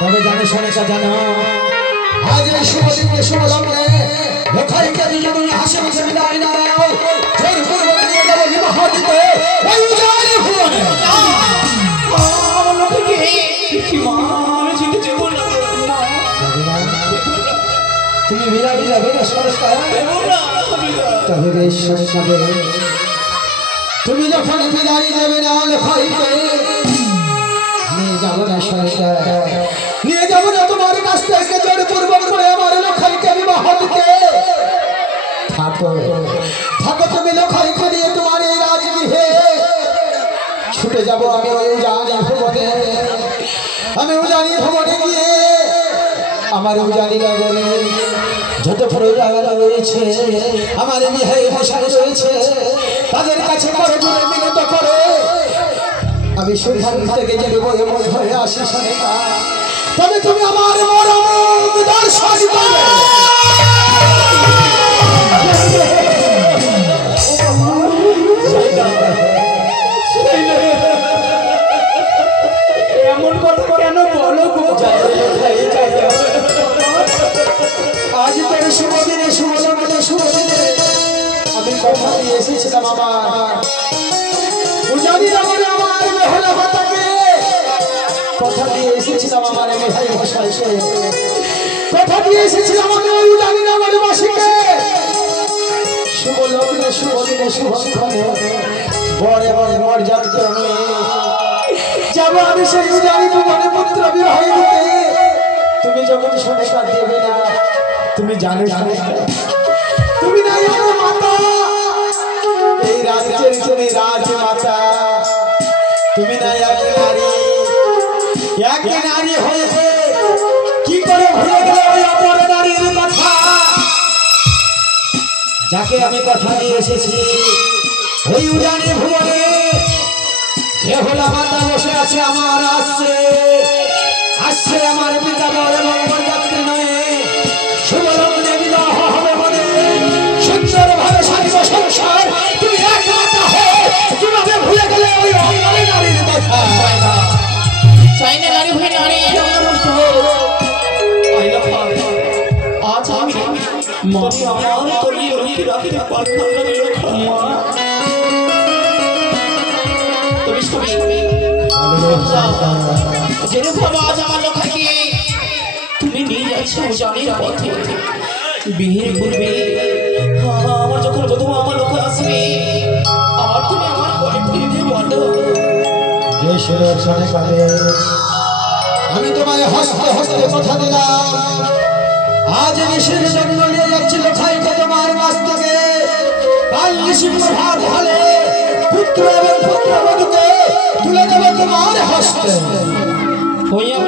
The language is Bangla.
তবে জানে সোনেকা জানো আজ এই শুভ দিনে শুভ লগ্নে লোকাইকে যদি হাসি মুখে বিদায় না দাও জোর পূর্বক নিয়ে যাবো বিবাহ দিতে ওই উজানি ভুবনে। আমার লোককে কি মা আমি যেতে দেব না। তুমি বিদায় যাবে না সোনেকা? দেব না। তবে বেশ সোনেকা দেবে। তুমি যখন বিদায় দেবে না লোকাইকে নিয়ে যাবো না সোনেকা, নিয়ে যাবো না তোমার কাছ থেকে জোর পূর্বক করে আমার লোকাইকে বিবাহ দিতে। থাকো থাকো তুমি লোকাইকে নিয়ে তোমার এই রাজগৃহে ছুটে যাবো আমি ওই উজানি ভুবনে। আমি উজানি ভুবনে গিয়ে আমার উজানি নগরে যত প্রজা রয়েছে আমার বিহাই মশাই রয়েছে তাদের কাছে করে দূরে মিলিত করে আমি সেখান থেকে যে বয়ে বয়ে হয়ে আসি সোনেকা। তবে তুমি আমার মরম দর্শন করবে। এমন কথা কেন বলো গো? আজ তোর শুভ দিনে শুভ লগ্নে শুভ দিনে আমি কথা দিয়ে এসেছিলাম আমার উজানি নগরে আমার বেহুলা ভাতাকে কথা দিয়ে এসেছিলাম আমার বিহাই মশাইকে কথা দিয়ে এসেছিলাম আমি ওই উজানি নগরে বাসীকে শুভ লগ্নে শুভ দিনে শুভক্ষণে বড়ে বড়ে মর্যাদা নিয়ে যাবো আমি সেই উজানি ভুবনে পুত্র বিবাহ দিতে। তুমি যখন সোনেকা দেবে না তুমি জানো তুমি নাই আমার মাতা এই রাজ্যের তুমি রাজমাতা। তুমি নাই এক নারী হয়ে কি করে ভুলে গেলে ওই অপর নারীর কথা যাকে আমি কথা দিয়ে এসেছি ওই উজানি ভুবনে বেহুলা মাতা বসে আছে আমার আসছে আসছে আমার পিতা বড় এবং বরযাত্রী নয় শুভ লগ্নে বিবাহ হবে বলে সুন্দর ভাবে সাজিব সংসার। তুমি এক মাতা হয়ে কিভাবে ভুলে গেলে ওই অঙ্গনে নারীর কথা? চাই না নারী ভাই নারী আজ আমি মনে আমার তলি রক্ষী রাখতে পারলাম না মা। তুমি শুনি জেনে ভাবো আজ আমার লোকাইকে তুমি নিয়ে যাচ্ছ উজানির পথে। বিয়ের পূর্বে আমার যখন প্রথম আমার লোক আসবে আর তুমি আমার ঘরে ফিরে বলো আমি তোমায় হস্তে হস্তে কথা দিলাম আজ নিশির জন্য নিয়ে যাচ্ছি লোকাইকে তোমার কাছ থেকে। কাল নিশির ভাত হলে পুত্র এবং পুত্রবধূকে তুলে দেবে তোমার হস্তে। হইয়া